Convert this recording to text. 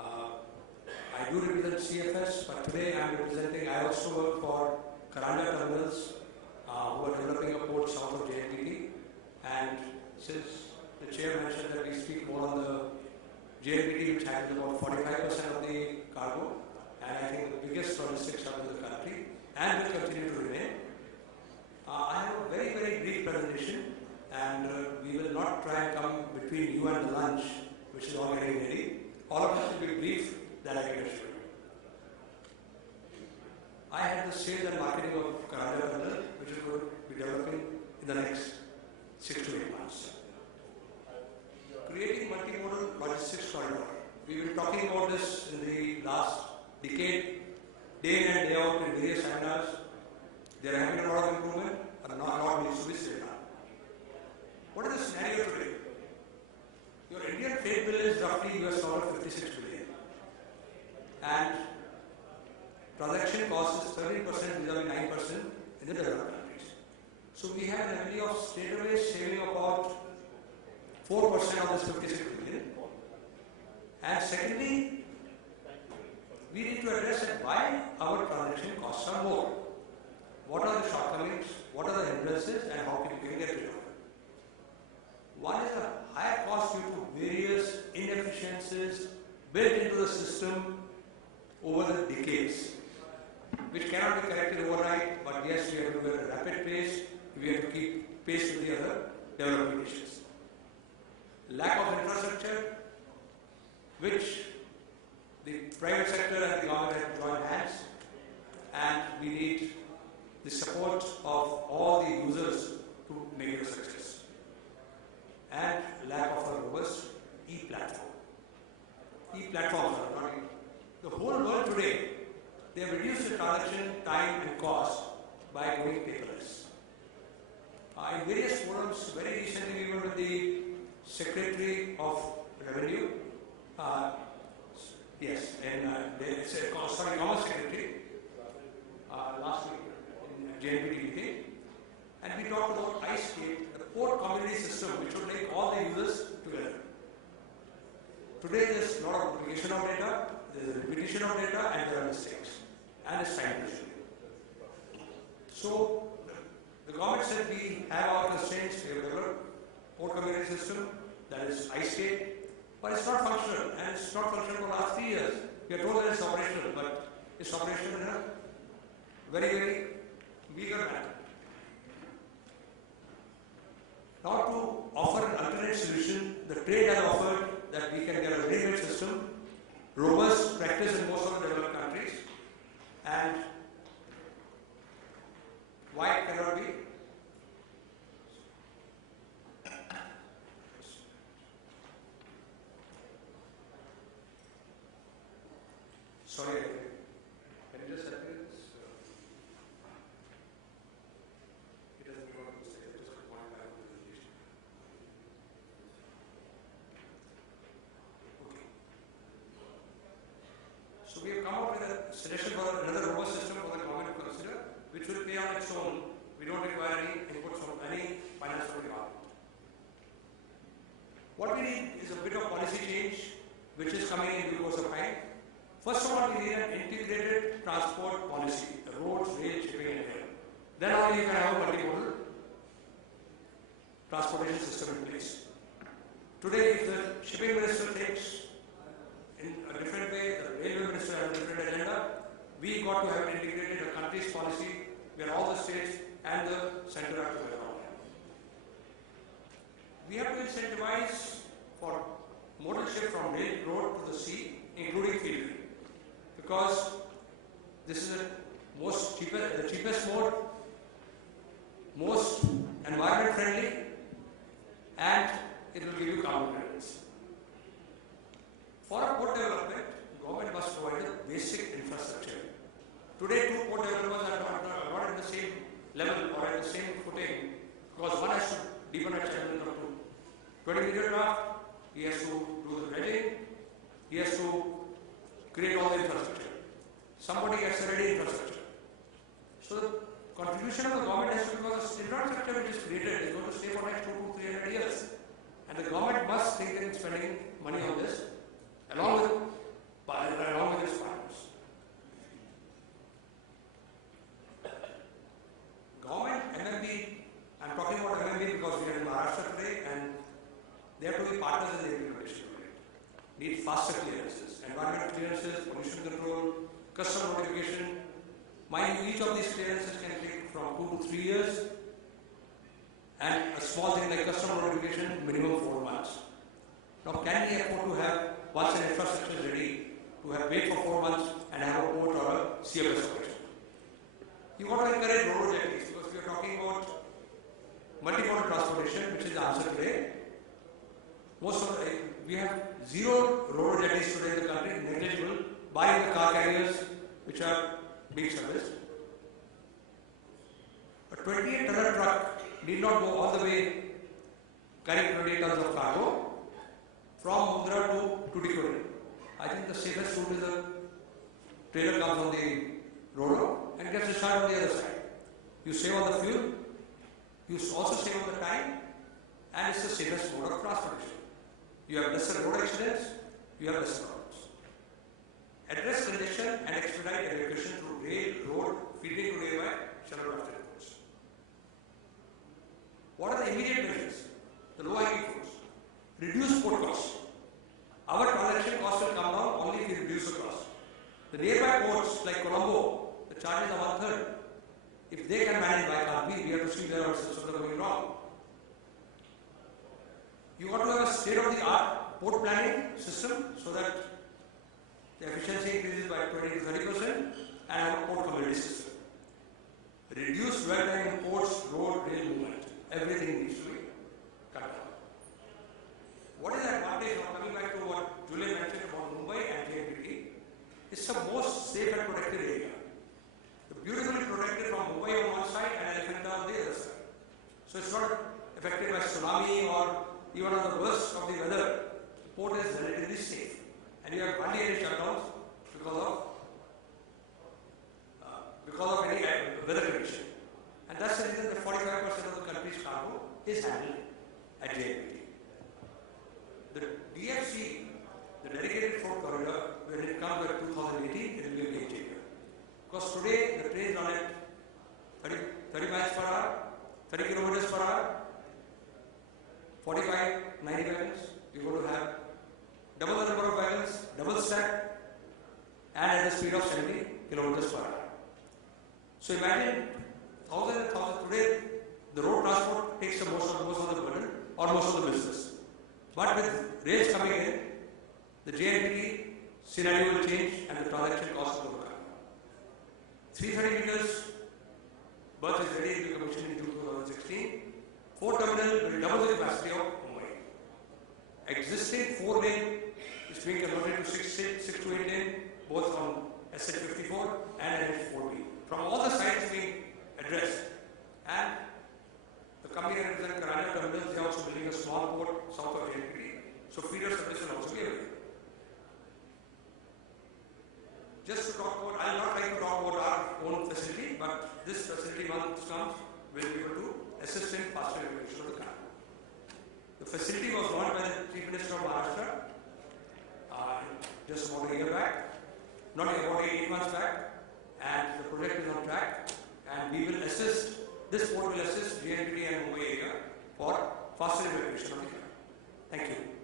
I do represent CFS, but today I also work for Karanja terminals, who are developing a port south of JNPT. And since the chair mentioned that we speak more on the JNPT, which handles about 45% of the cargo, and I think the biggest logistics hub in the country, and will continue to remain. I have a very, very brief presentation, and we will not try and come between you and the lunch, which is all getting ready. All of us will be brief, that I can assure you. I had the sales and marketing of Karanja terminal, which is going to be developing in the next 6 to 8 months. Creating multimodal logistics corridor. We've been talking about this in the last decade, day in and day out in various seminars. They are having a lot of improvement, and not a lot needs to be said now. What is the scenario today? Your Indian trade bill is roughly US $56 billion, and transaction cost is 13% vis-a-vis 9% in the developed countries. So we have a revenue of straightaway saving about 4% of this 56 billion. And secondly, we need to address why our transaction costs are more. What are the shortcomings, what are the hindrances, and how can we get rid of it? One is a higher cost due to various inefficiencies built into the system over the decades, which cannot be corrected overnight, but yes, we have to do it at a rapid pace. We have to keep pace with the other development issues. Lack of infrastructure, which the private sector and the government have to join hands, and we need the support of all the users to make it a success. And lack of a robust e-platform. E-platforms are not. The whole world today, they have reduced the transaction time and cost by going paperless. In various forums, very recently we were with the Secretary of Revenue, yes, and Commerce Secretary, last week in JNPT meeting, and we talked about iScape, the port community system, which would make all the users together. Today there's a lot of duplication of data, there's a repetition of data, and there are mistakes, and it's time consuming. So the government said we have our constraints, we have developed port community system, that is iScape, but it's not functional, and it's not functional for the last 3 years. We are told that it's operational, but it's operational in a very, very meager manner. Now to offer an alternate solution, the trade has offered that we can get a ready-made system, robust practice in most of the developed countries, and why it cannot be? Sorry, can you just help me with this? It doesn't go to the stage, just point back to the presentation. Okay. So we have come up with a suggestion for another robust system for the government to consider, which will pay on its own. We don't require any input from any finance department. What we need is a bit of policy change, which is coming in due course of time. First of all, we need an integrated transport policy, roads, rail, shipping, and air. Then only you can have a multimodal transportation system in place. Today, if the shipping minister takes in a different way, the railway minister has a different agenda, we got to have integrated a country's policy where all the states and the center are together. We have to incentivize for modal shift from rail, road to the sea, including field. Because this is the cheapest mode, most environment friendly, and it will give you carbon credits. For a port development, government must provide the basic infrastructure. Today, two port developers are not at the same level or at the same footing, because one has to deepen a channel up to 20 meter draft, he has to do the dredging, he has to create all the infrastructure. Somebody gets a ready infrastructure. So the contribution of the government has to be, because the infrastructure which is created is going to stay for next 200 to 300 years. And the government must think in spending money on this, along with clearances, environmental clearances, pollution control, custom notification. Mind you, each of these clearances can take from 2 to 3 years, and a small thing like custom notification, minimum 4 months. Now, can we afford to have, once an infrastructure is ready, to have wait for 4 months and have a port or a CFS operation? You want to encourage road jetties, because we are talking about multimodal transportation, which is the answer today. We have 0 road jetties today in the country, negligible, barring the car carriers which are being serviced. A 28-tonner truck need not go all the way carrying 28 tons of cargo from Mundra to Tuticorin. I think the safest route is a trailer comes on the road and gets discharged on the other side. You save on the fuel, you also save on the time, and it's the safest mode of transportation. You have lesser road accidents, you have lesser problems. Address congestion and expedite evacuation through rail, road, feeding to nearby shallow water ports. What are the immediate measures? The low-hanging fruits. Reduce port costs. Our transaction cost will come down only if we reduce the cost. The nearby ports like Colombo, the charges are 1/3. If they can manage, why can't we? We have to see where our systems are going wrong. You want to have a state-of-the-art port planning system so that the efficiency increases by 20 to 30% and have a port community system. Reduce dwell time in ports, road, rail movement. Everything needs to be cut down. What is the advantage of coming back to what Julian mentioned about Mumbai and JNPT? It's the most safe and protected area. Beautifully protected from Mumbai on one side and Elephanta on the other side. So it's not affected by tsunami or even on the worst of the weather. The port is relatively safe. And you have hardly any shutdowns because of any weather condition. And that's the reason that 45% of the country's cargo is handled at JNPT. The DFC, the dedicated port corridor, when it comes by 2018, it will be a game changer. Because today the trains run at 30 miles per hour, 30 kilometers per hour, 45, 90 wagons. You're going to have double the number of wagons, double stack, and at the speed of 70 kilometers per hour. So imagine thousands and thousands. Today, the road transport takes most of the burden or most of the business. But with rails coming in, the JNPT scenario will change and the transaction cost will go down. 330 meters berth is ready to be commissioned in 2016. 4 terminal will double the capacity of Mumbai. Existing 4-lane is being converted to 6 to 8 lane, both on SH54 and NH4B. From all the sides being addressed. And the company that represents Karanja terminals, they are also building a small port south of JNPT. So feeder service will also be available. Just to talk about, I will not like to talk about our own facility, but this facility, once comes, will be able to assist in faster evacuation of the cargo. The facility was launched by the Chief Minister of Maharashtra just about a year back, not about 8 months back, and the project is on track, and we will assist, this port will assist JNPT and Mumbai area for faster evacuation of the cargo. Thank you.